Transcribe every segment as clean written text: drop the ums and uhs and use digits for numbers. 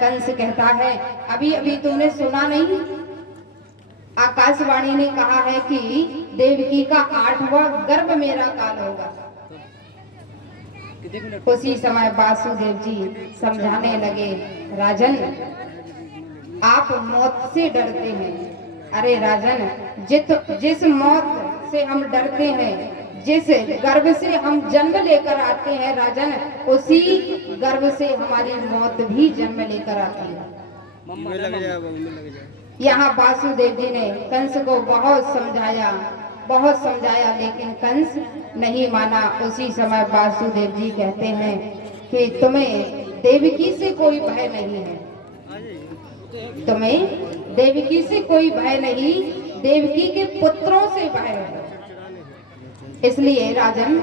कंस कहता है, अभी अभी तुमने सुना नहीं, आकाशवाणी ने कहा है कि देवकी का 8वां गर्भ मेरा काल होगा। उसी समय वासुदेव जी समझाने लगे, राजन आप मौत से डरते हैं। अरे राजन, जिस मौत से हम डरते हैं, जिस गर्भ से हम जन्म लेकर आते हैं राजन, उसी गर्भ से हमारी मौत भी जन्म लेकर आती है। यहाँ वासुदेव जी ने कंस को बहुत समझाया, लेकिन कंस नहीं माना। उसी समय वासुदेव जी कहते हैं कि तुम्हें देवकी से कोई भय नहीं है, तुम्हें देवकी से कोई भय नहीं, देवकी के पुत्रों से भय है। इसलिए राजन,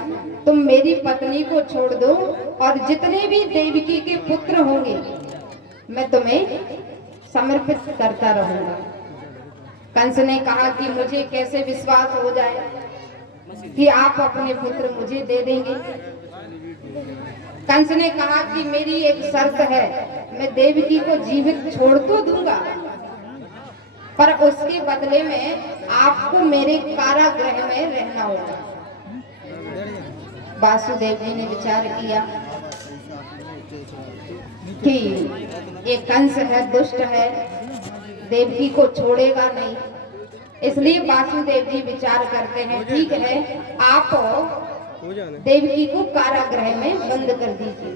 तुम मेरी पत्नी को छोड़ दो और जितने भी देवकी के पुत्र होंगे मैं तुम्हें समर्पित करता रहूंगा। कंस ने कहा कि मुझे कैसे विश्वास हो जाए कि आप अपने पुत्र मुझे दे देंगे। कंस ने कहा कि मेरी एक शर्त है, मैं देवकी को जीवित छोड़ तो दूंगा, पर उसके बदले में आपको मेरे कारागृह में रहना होगा। वासुदेव जी ने विचार किया कि ये कंस है, दुष्ट है, देवकी को छोड़ेगा नहीं। इसलिए वासुदेव जी विचार करते हैं, ठीक है, आप देवकी को कारागृह में बंद कर दीजिए।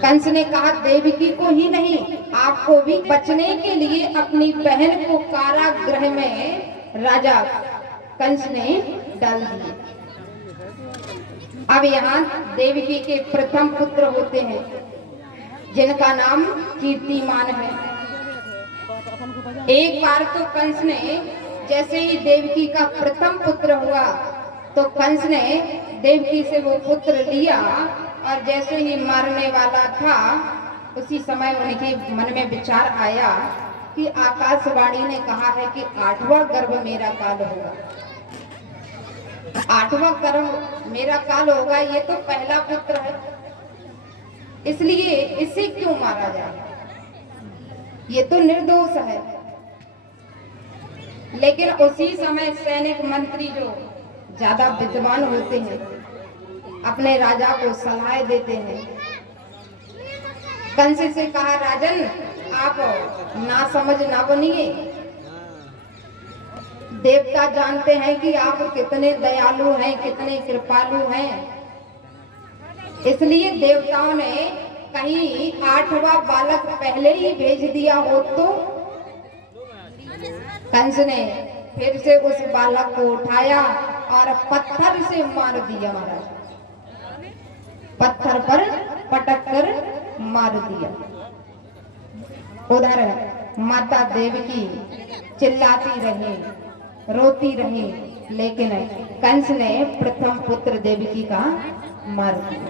कंस ने कहा, देवकी को ही नहीं, आपको भी बचने के लिए अपनी बहन को कारागृह में राजा कंस ने डाल दिया। अब यहाँ देवकी के प्रथम पुत्र होते हैं जिनका नाम कीर्तिमान है। एक बार तो कंस ने जैसे ही देवकी का प्रथम पुत्र हुआ तो कंस ने देवकी से वो पुत्र लिया और जैसे ही मरने वाला था उसी समय उनके मन में विचार आया कि आकाशवाणी ने कहा है कि 8वां गर्भ मेरा काल होगा, 8वां गर्भ मेरा काल होगा, ये तो पहला पुत्र है, इसलिए इसे क्यों मारा जाए, ये तो निर्दोष है। लेकिन उसी समय सैनिक मंत्री जो ज्यादा विद्वान होते हैं अपने राजा को सलाह देते हैं। कंस से कहा, राजन आप ना समझ ना बनिए, देवता जानते हैं कि आप कितने दयालु हैं, कितने कृपालु हैं, इसलिए देवताओं ने कहीं 8वां बालक पहले ही भेज दिया हो तो। कंस ने फिर से उस बालक को उठाया और पत्थर से मार दिया महाराज, पत्थर पर पटक कर मार दिया। उधर माता देवकी चिल्लाती रही, रोती रही, लेकिन कंस ने प्रथम पुत्र देवकी का मार दिया।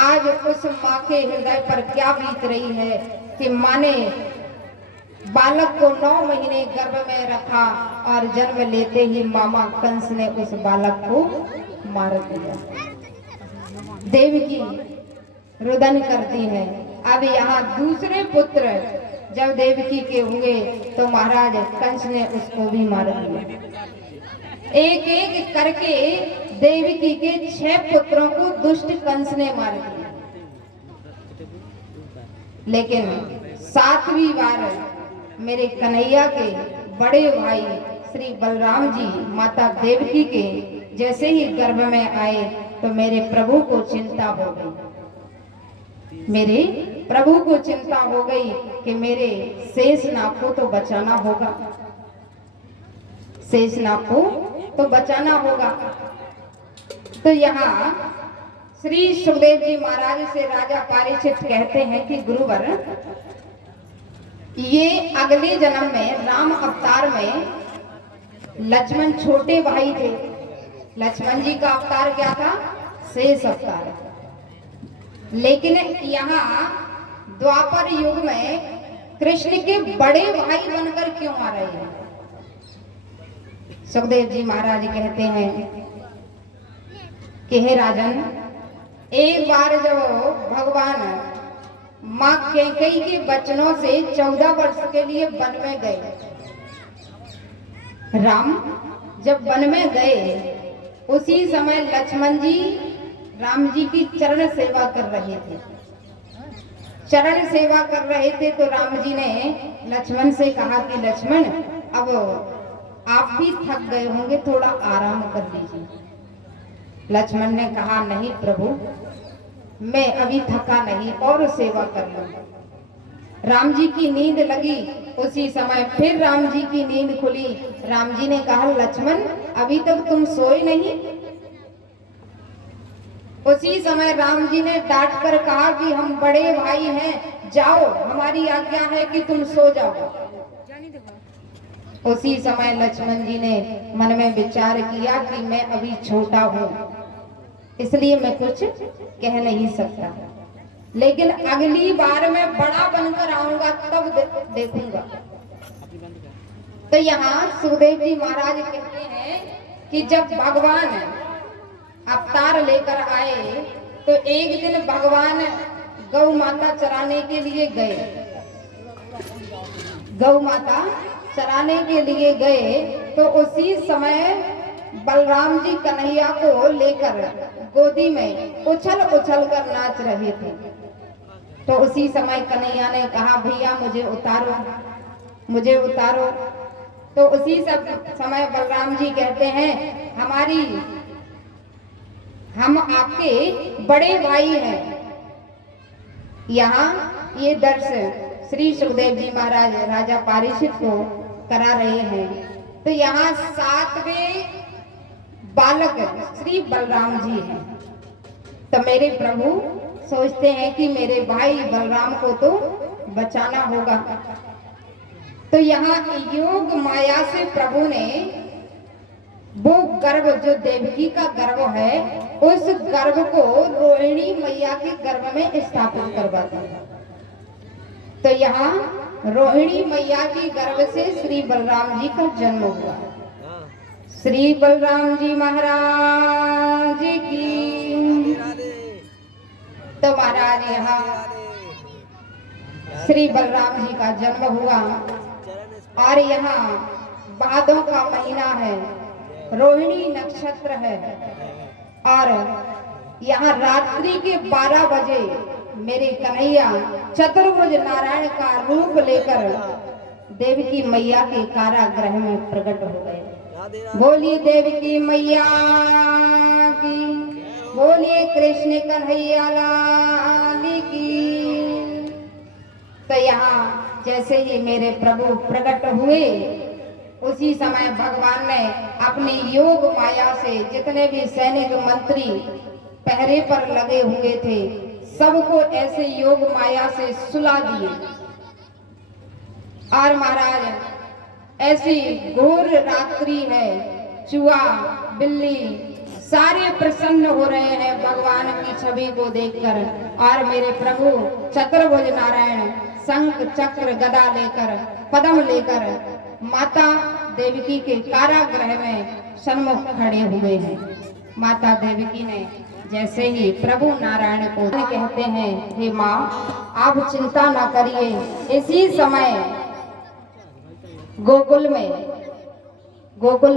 आज उस माँ के हृदय पर क्या बीत रही है कि माँ ने बालक को 9 महीने गर्भ में रखा और जन्म लेते ही मामा कंस ने उस बालक को मार दिया। देवकी रुदन करती है। अब यहाँ दूसरे पुत्र जब देवकी के हुए तो महाराज कंस ने उसको भी मार दिया। एक एक करके देवकी के 6 पुत्रों को दुष्ट कंस ने मार दिया। लेकिन 7वीं बार मेरे कन्हैया के बड़े भाई श्री बलराम जी माता देवकी के जैसे ही गर्भ में आए तो मेरे प्रभु को चिंता हो गई, मेरे प्रभु को चिंता हो गई कि मेरे शेषनाग को तो बचाना होगा, शेषनाग को तो बचाना होगा। तो यहाँ श्री सुखदेव जी महाराज से राजा परीक्षित कहते हैं कि गुरुवर, ये अगले जन्म में राम अवतार में लक्ष्मण छोटे भाई थे। लक्ष्मण जी का अवतार क्या था? शेष अवतार। लेकिन यहाँ द्वापर युग में कृष्ण के बड़े भाई बनकर क्यों आ रहे हैं? सुखदेव जी महाराज कहते हैं कि हे राजन, एक बार जब भगवान माँ कैकेयी के वचनों से 14 वर्ष के लिए वन में गए, राम जब वन में गए उसी समय लक्ष्मण जी राम जी की चरण सेवा कर रहे थे। चरण सेवा कर रहे थे तो राम जी ने लक्ष्मण से कहा कि लक्ष्मण, अब आप भी थक गए होंगे, थोड़ा आराम कर लीजिए। लक्ष्मण ने कहा, नहीं प्रभु, मैं अभी थका नहीं, और सेवा कर लूं। राम जी की नींद लगी, उसी समय फिर राम जी की नींद खुली। राम जी ने कहा, लक्ष्मण अभी तक तुम सोए नहीं? उसी समय राम जी ने डांट कर कहा कि हम बड़े भाई हैं, जाओ, हमारी आज्ञा है कि तुम सो जाओ। उसी समय लक्ष्मण जी ने मन में विचार किया कि मैं अभी छोटा हूँ, इसलिए मैं कुछ कह नहीं सकता, लेकिन अगली बार मैं बड़ा बनकर आऊंगा तब देखूंगा। तो यहाँ सुखदेव जी महाराज कहते हैं कि जब भगवान अवतार लेकर आए तो एक दिन भगवान गौ माता चराने के लिए गए। गौ माता चराने के लिए गए तो उसी समय बलराम जी कन्हैया को लेकर गोदी में उछल उछल कर नाच रहे थे। तो उसी समय कन्हैया ने कहा, भैया मुझे उतारो, मुझे उतारो। तो उसी समय बलराम जी कहते हैं, हम आपके बड़े भाई हैं। यहाँ ये दर्श श्री सुखदेव जी महाराज राजा परीक्षित को करा रहे हैं। तो यहाँ 7वें बालक श्री बलराम जी हैं। तो मेरे प्रभु सोचते हैं कि मेरे भाई बलराम को तो बचाना होगा। तो यहाँ योग माया से प्रभु ने वो गर्भ जो देवकी का गर्भ है, उस गर्भ को रोहिणी मैया के गर्भ में स्थापित करवा दिया। तो यहाँ रोहिणी मैया की गर्भ से श्री बलराम जी का जन्म हुआ। श्री बलराम जी महाराज की। तो महाराज यहाँ श्री बलराम जी का जन्म हुआ और यहाँ भादों का महीना है, रोहिणी नक्षत्र है और यहाँ रात्रि के 12 बजे मेरे कन्हैया चतुर्भुज नारायण का रूप लेकर देवकी मैया के कारागृह में प्रकट हो गए। बोलिए देवकी मैया की, बोलिए कृष्ण कन्हैया लाल की। तो यहाँ जैसे ही मेरे प्रभु प्रकट हुए, उसी समय भगवान ने अपनी योग माया से जितने भी सैनिक मंत्री पहरे पर लगे हुए थे, सबको ऐसे योग माया से सुला दिए। और महाराज ऐसी घोर रात्रि है, चूहा बिल्ली सारे प्रसन्न हो रहे हैं भगवान की छवि को देखकर। और मेरे प्रभु चतुर्भुज नारायण शंख चक्र गदा लेकर पद्म लेकर माता देवकी के कारागृह में सन्मुख खड़े हुए हैं। माता देवकी ने जैसे ही प्रभु नारायण को कहते हैं, हे माँ आप चिंता ना करिए। इसी समय गोकुल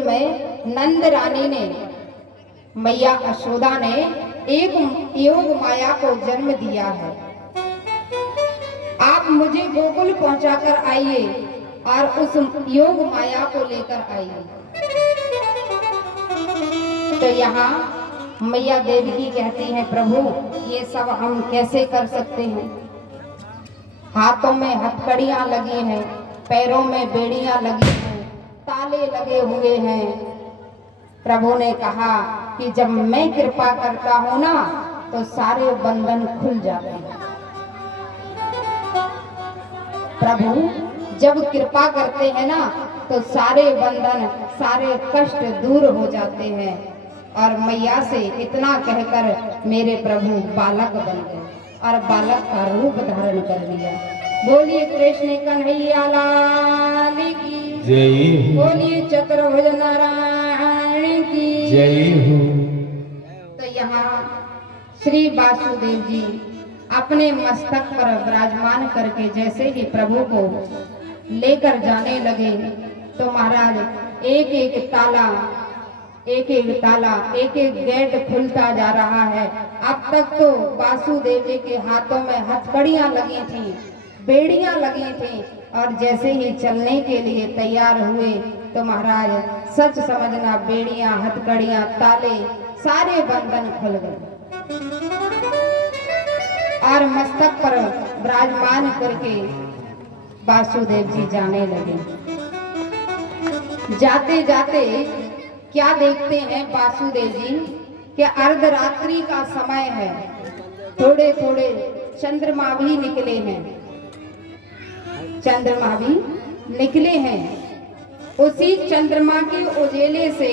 में नंद रानी ने, मैया यशोदा ने एक योग माया को जन्म दिया है। आप मुझे गोकुल पहुंचाकर आइए और उस योग माया को लेकर आइए। तो यहाँ मैया देवकी कहती है, प्रभु ये सब हम कैसे कर सकते हैं? हाथों में हथकड़ियां लगी हैं, पैरों में बेड़ियां लगी हैं, ताले लगे हुए हैं। प्रभु ने कहा कि जब मैं कृपा करता हूं ना तो सारे बंधन खुल जाते हैं। प्रभु जब कृपा करते हैं ना तो सारे बंधन सारे कष्ट दूर हो जाते हैं। और मैया से इतना कहकर मेरे प्रभु बालक बन गए और बालक का रूप धारण कर लिया। बोलिए कृष्ण कन्हैया लाल की जय, बोलिए चतुर्भुज नारायण की जय। तो यहाँ श्री वासुदेव जी अपने मस्तक पर विराजमान करके जैसे ही प्रभु को लेकर जाने लगे तो महाराज एक एक ताला एक एक गेट खुलता जा रहा है। अब तक तो वासुदेव जी के हाथों में हथकड़ियां लगी थी, बेड़ियां लगी थी, और जैसे ही चलने के लिए तैयार हुए तो महाराज सच समझना बेड़ियां, हथकड़ियां, ताले सारे बंधन खुल गए और मस्तक पर विराजमान करके वासुदेव जी जाने लगे। जाते जाते क्या देखते हैं वासुदेव जी कि अर्धरात्रि का समय है, थोड़े थोड़े चंद्रमा भी निकले हैं, चंद्रमा भी निकले हैं। उसी चंद्रमा के उजेले से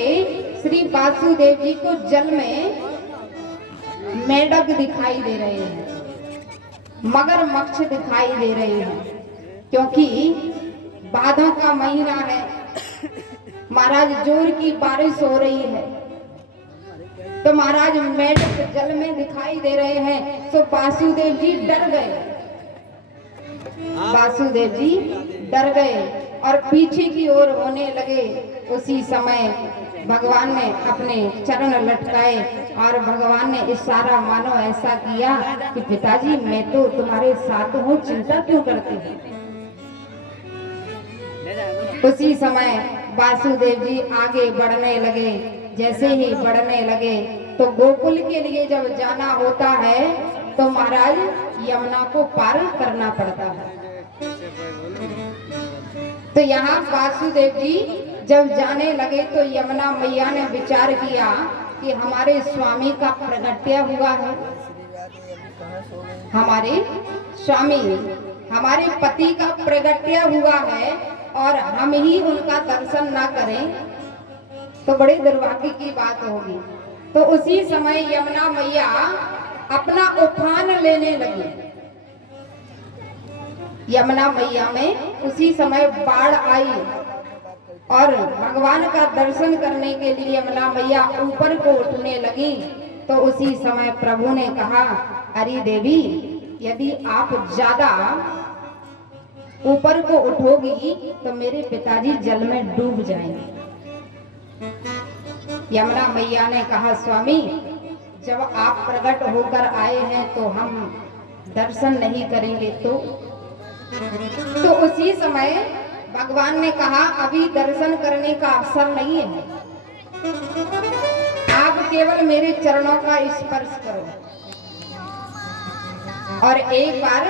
श्री वासुदेव जी को जल में मेढक दिखाई दे रहे हैं, मगरमच्छ दिखाई दे रहे हैं, क्योंकि भादों का महीना है महाराज, जोर की बारिश हो रही है, तो महाराज मेढक जल में दिखाई दे रहे हैं। तो वासुदेव जी डर गए, वासुदेव जी डर गए और पीछे की ओर होने लगे। उसी समय भगवान ने अपने चरण लटकाए और भगवान ने इशारा मानो ऐसा किया कि पिताजी मैं तो तुम्हारे साथ हूँ, चिंता क्यों करती है। उसी समय वासुदेव जी आगे बढ़ने लगे। जैसे ही बढ़ने लगे तो गोकुल के लिए जब जाना होता है तो महाराज यमुना को पार करना पड़ता है। तो यहाँ वासुदेव जी जब जाने लगे तो यमुना मैया ने विचार किया कि हमारे स्वामी का प्रगट्य हुआ है, हमारे स्वामी हमारे पति का प्रगट्य हुआ है और हम ही उनका दर्शन ना करें तो बड़े दुर्भाग्य की बात होगी। तो उसी समय यमुना मैया अपना उफान लेने लगी। यमुना मैया में उसी समय बाढ़ आई और भगवान का दर्शन करने के लिए यमुना मैया ऊपर को उठने लगी। तो उसी समय प्रभु ने कहा, अरे देवी यदि आप ज्यादा ऊपर को उठोगी तो मेरे पिताजी जल में डूब जाएंगे। यमुना मैया ने कहा, स्वामी जब आप प्रकट होकर आए हैं तो हम दर्शन नहीं करेंगे तो उसी समय भगवान ने कहा, अभी दर्शन करने का अवसर नहीं है, आप केवल मेरे चरणों का स्पर्श करो। और एक बार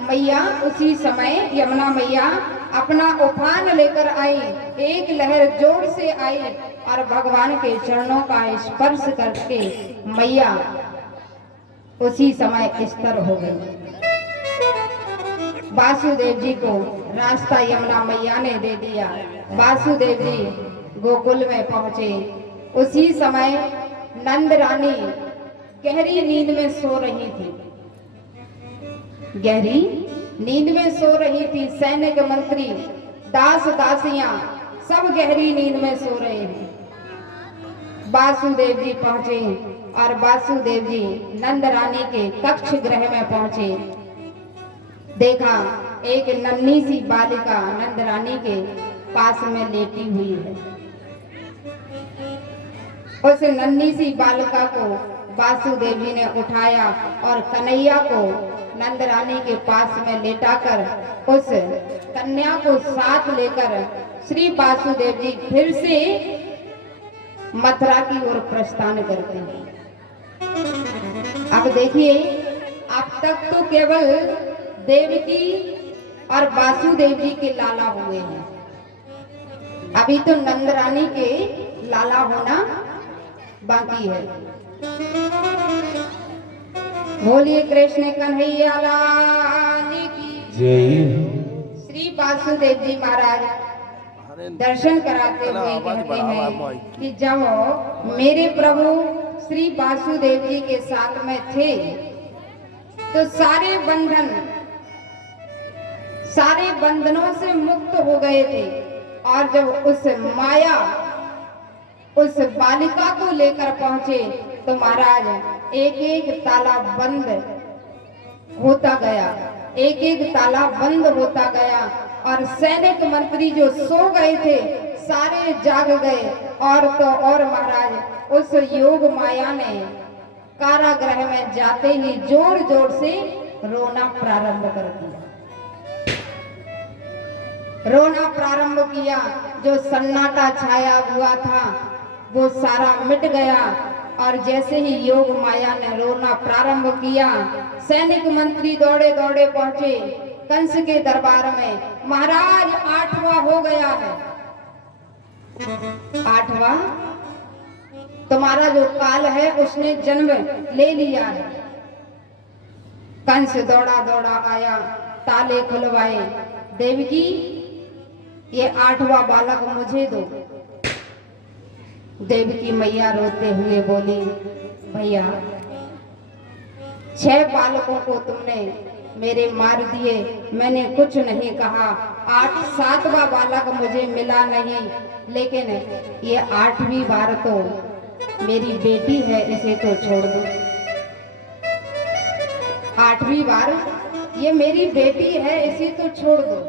मैया उसी समय यमुना मैया अपना उफान लेकर आई, एक लहर जोर से आई और भगवान के चरणों का स्पर्श करके मैया उसी समय स्थिर हो गई। वासुदेव जी को रास्ता यमुना मैया ने दे दिया। वासुदेव जी गोकुल में पहुंचे। उसी समय नंद रानी गहरी नींद में सो रही थी, गहरी नींद में सो रही थी। सैनिक मंत्री दास दासियां सब गहरी नींद में सो रहे हैं। वासुदेव जी पहुंचे और वासुदेव जी नंद रानी के कक्ष गृह में पहुंचे। देखा एक नन्ही सी बालिका नंद रानी के पास में लेटी हुई है। उस नन्ही सी बालिका को वासुदेव जी ने उठाया और कन्हैया को नंद रानी के पास में लेटाकर उस कन्या को साथ लेकर श्री वासुदेव जी फिर से मथुरा की ओर प्रस्थान करते हैं। अब देखिए, अब तक तो केवल देवकी और वासुदेव जी के लाला हुए हैं, अभी तो नंद रानी के लाला होना बाकी है। बोलिए कृष्ण कन्हैया लाल की जय। श्री वासुदेव जी महाराज दर्शन कराते हुए कहते हैं कि जब मेरे प्रभु श्री वासुदेव जी के साथ में थे तो सारे बंधनों से मुक्त हो गए थे। और जब उस माया उस बालिका को लेकर पहुंचे तो महाराज एक एक ताला बंद होता गया, एक एक ताला बंद होता गया और सैनिक मंत्री जो सो गए थे सारे जाग गए। और तो और महाराज उस योग माया ने कारागृह में जाते ही जोर जोर से रोना प्रारंभ कर दिया। रोना प्रारंभ किया, जो सन्नाटा छाया हुआ था वो सारा मिट गया। और जैसे ही योग माया ने रोना प्रारंभ किया, सैनिक मंत्री दौड़े दौड़े पहुंचे कंस के दरबार में। महाराज 8वां हो गया है, 8वां तुम्हारा जो काल है उसने जन्म ले लिया है। कंस दौड़ा दौड़ा आया, ताले खुलवाए, देवकी ये 8वां बालक मुझे दो। देवकी मैया रोते हुए बोली, भैया 6 बालकों को तुमने मेरे मार दिए, मैंने कुछ नहीं कहा। 7वां बालक मुझे मिला नहीं, लेकिन ये 8वीं बार तो मेरी बेटी है, इसे तो छोड़ दो। 8वीं बार ये मेरी बेटी है, इसे तो छोड़ दो।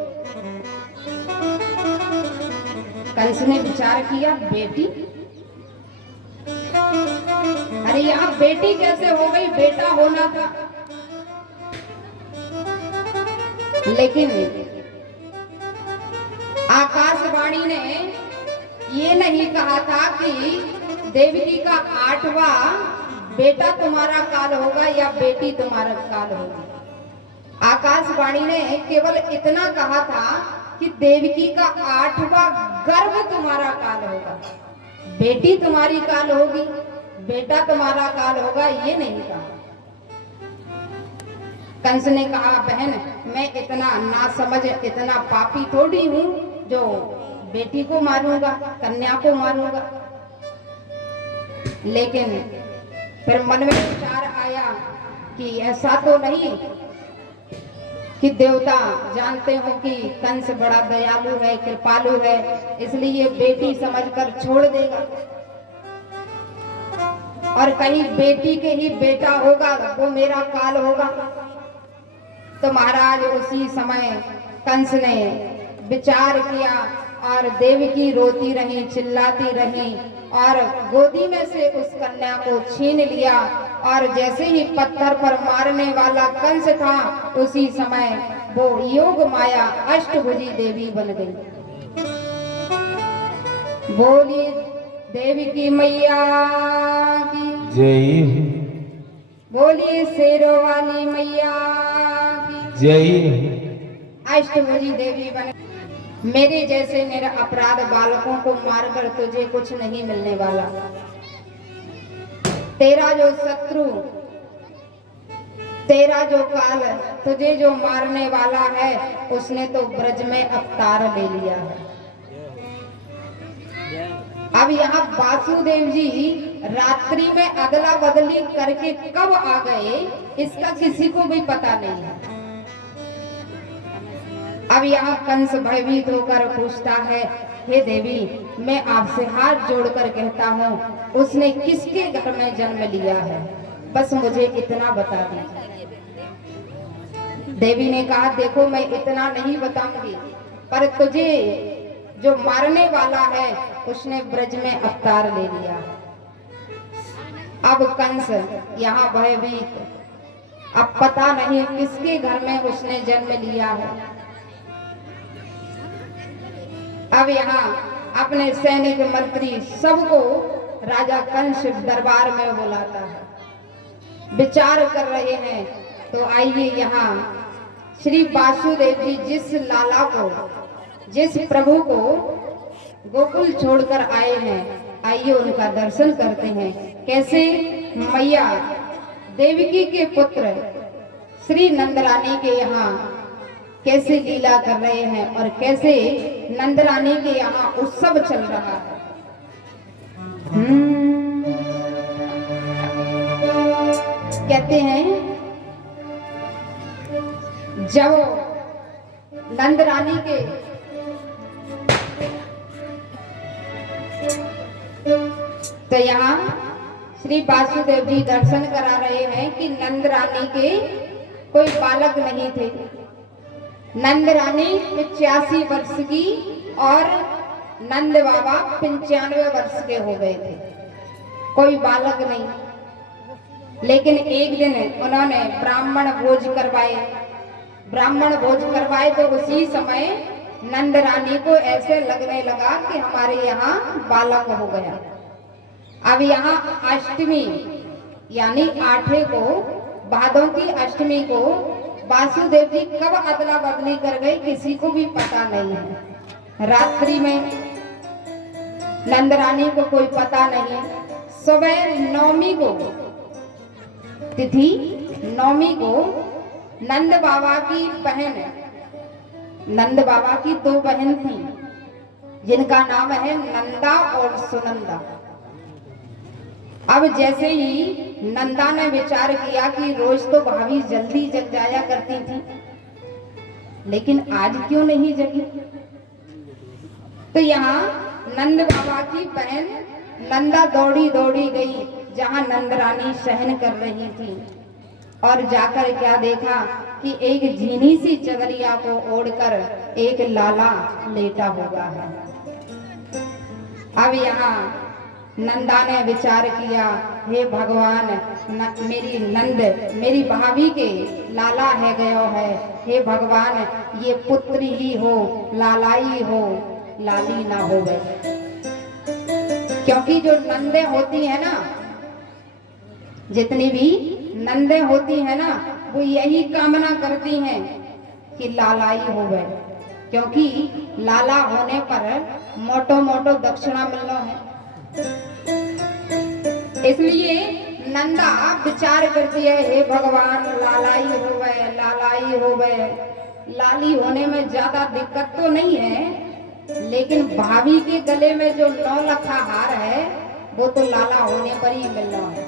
कंस ने विचार किया, बेटी, अरे यहाँ बेटी कैसे हो गई, बेटा होना था। लेकिन आकाशवाणी ने ये नहीं कहा था कि देवकी का 8वां बेटा तुम्हारा काल होगा या बेटी तुम्हारा काल होगी। आकाशवाणी ने केवल इतना कहा था कि देवकी का 8वां गर्भ तुम्हारा काल होगा, बेटी तुम्हारी काल होगी, बेटा तुम्हारा काल होगा, ये नहीं कहा। कंस ने कहा, बहन मैं इतना नासमझ, इतना पापी थोड़ी हूं जो बेटी को मारूंगा, कन्या को मारूंगा। लेकिन फिर मन में विचार आया कि ऐसा तो नहीं कि देवता जानते हो कि कंस बड़ा दयालु है, कृपालु है, इसलिए बेटी समझकर छोड़ देगा। और कहीं बेटी के ही बेटा होगा वो मेरा काल होगा। तो महाराज उसी समय कंस ने विचार किया और देवकी रोती रही, चिल्लाती रही और गोदी में से उस कन्या को छीन लिया। और जैसे ही पत्थर पर मारने वाला कंस था, उसी समय वो योग माया अष्टभुजी देवी बन गई। बोली देवकी मैया की जय, बोली शेरों वाली मैया की जय। अष्टभुजी देवी बन। मेरे जैसे निरपराध बालकों को मारकर तुझे कुछ नहीं मिलने वाला। तेरा जो शत्रु, तेरा जो काल, तुझे जो मारने वाला है उसने तो ब्रज में अवतार ले लिया है। अब यहाँ वासुदेव जी रात्रि में अदला बदली करके कब आ गए इसका किसी को भी पता नहीं है। अब यहाँ कंस भयभीत होकर पूछता है, हे देवी मैं आपसे हाथ जोड़कर कहता हूँ उसने किसके घर में जन्म लिया है, बस मुझे इतना बता दीजिए। देवी ने कहा, देखो मैं इतना नहीं बताऊंगी, पर तुझे जो मारने वाला है उसने ब्रज में अवतार ले लिया। अब कंस यहाँ भयभीत, अब पता नहीं किसके घर में उसने जन्म लिया है। अब यहाँ अपने सैनिक मंत्री सबको राजा कंस दरबार में बुलाता है, विचार कर रहे हैं। तो आइए यहाँ श्री वासुदेव जी जिस लाला को, जिस प्रभु को गोकुल छोड़कर आए हैं, आइए उनका दर्शन करते हैं। कैसे मैया देवकी के पुत्र श्री नंदरानी के यहाँ कैसे लीला कर रहे हैं और कैसे नंदरानी के यहाँ उत्सव चल रहा है। कहते हैं जब नंदरानी के तो यहाँ श्री वासुदेव जी दर्शन करा रहे हैं कि नंद रानी के कोई बालक नहीं थे। नंद रानी 85 वर्ष की और नंद बाबा 95 वर्ष के हो गए थे, कोई बालक नहीं। लेकिन एक दिन उन्होंने ब्राह्मण भोज करवाए तो उसी समय नंद रानी को ऐसे लगने लगा कि हमारे यहाँ बालक हो गया। अब यहाँ अष्टमी यानी 8 को, भादों की अष्टमी को वासुदेव जी कब अदला बदली कर गए किसी को भी पता नहीं है। रात्रि में नंद रानी को कोई पता नहीं। सुबह नवमी को, तिथि नवमी को नंद बाबा की बहन, नंद बाबा की 2 बहन थी जिनका नाम है नंदा और सुनंदा। अब जैसे ही नंदा ने विचार किया कि रोज तो भाभी जल्दी जग जाया करती थी, लेकिन आज क्यों नहीं जगी, तो यहाँ नंद बाबा की बहन नंदा दौड़ी दौड़ी गई जहाँ नंद रानी शयन कर रही थी और जाकर क्या देखा कि एक झीनी सी चदरिया को ओढ़कर एक लाला लेटा हुआ है। अब यहाँ नंदा ने विचार किया, हे भगवान, मेरी नंद मेरी भाभी के लाला है गयो है, हे भगवान ये पुत्री ही हो, लालाई हो, लाली ना हो गए। क्योंकि जो नंदे होती है ना, जितनी भी नंदे होती है ना, वो यही कामना करती हैं कि लालाई हो गए, क्योंकि लाला होने पर मोटो मोटो दक्षिणा मिलना है। इसलिए नंदा विचार करती है, हे भगवान लालाई हो गए, लालाई हो गए। लाली होने में ज्यादा दिक्कत तो नहीं है, लेकिन भाभी के गले में जो 9 लखा हार है वो तो लाला होने पर ही मिलना है।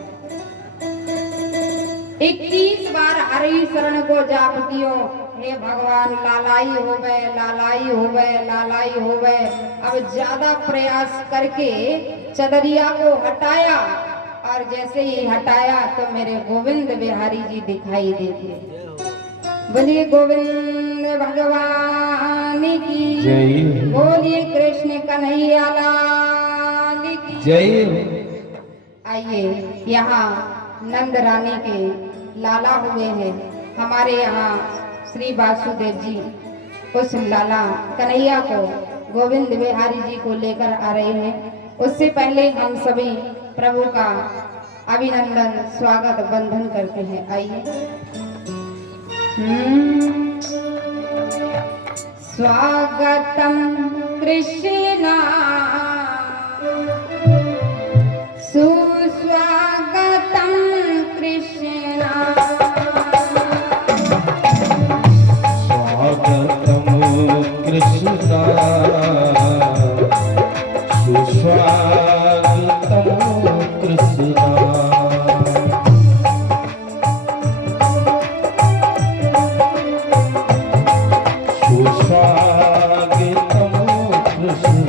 21 बार हरि शरण को जाप कियो, हे भगवान लालाई हो गए, लालाई हो गए, लालाई हो गए। अब ज्यादा प्रयास करके चदरिया को हटाया और जैसे ही हटाया तो मेरे गोविंद बिहारी जी दिखाई देते। बोलिए गोविंद भगवान की जय, बोलिए कृष्ण कन्हैया लाल की जय। आइए, यहाँ नंद रानी के लाला हुए हैं। हमारे यहाँ श्री वासुदेव जी उस लाला कन्हैया को गोविंद बिहारी जी को लेकर आ रहे हैं। उससे पहले हम सभी प्रभु का अभिनंदन स्वागत बंधन करते हैं। आइए। स्वागतम कृष्णा सुस्वागतम कृष्णा, स्वागतम कृष्णा सुस्वागतम कृष्णा, सुस्वागतम कृष्णा।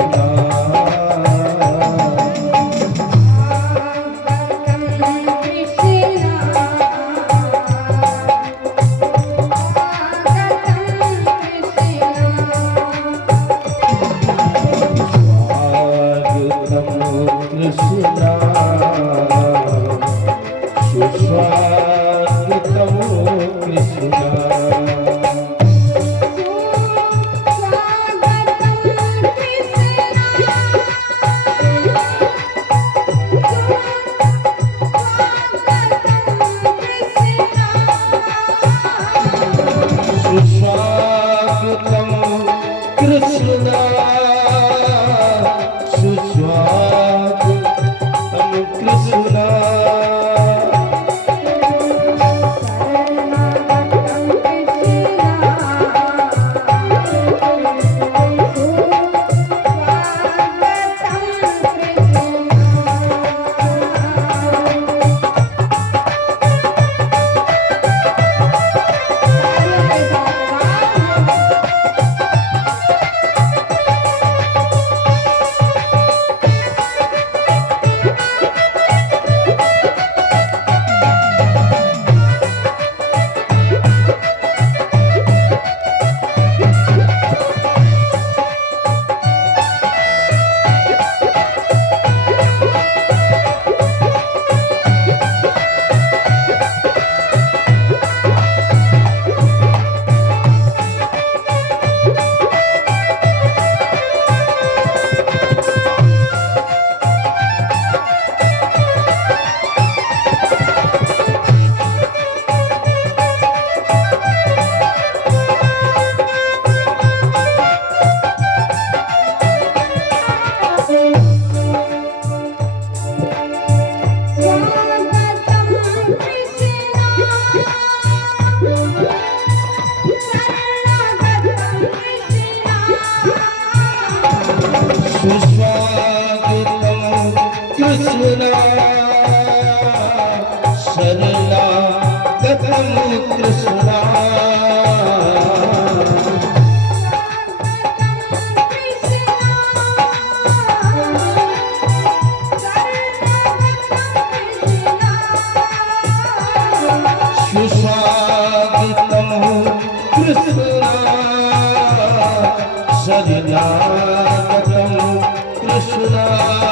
कृष्णा शरणागतं कृष्णा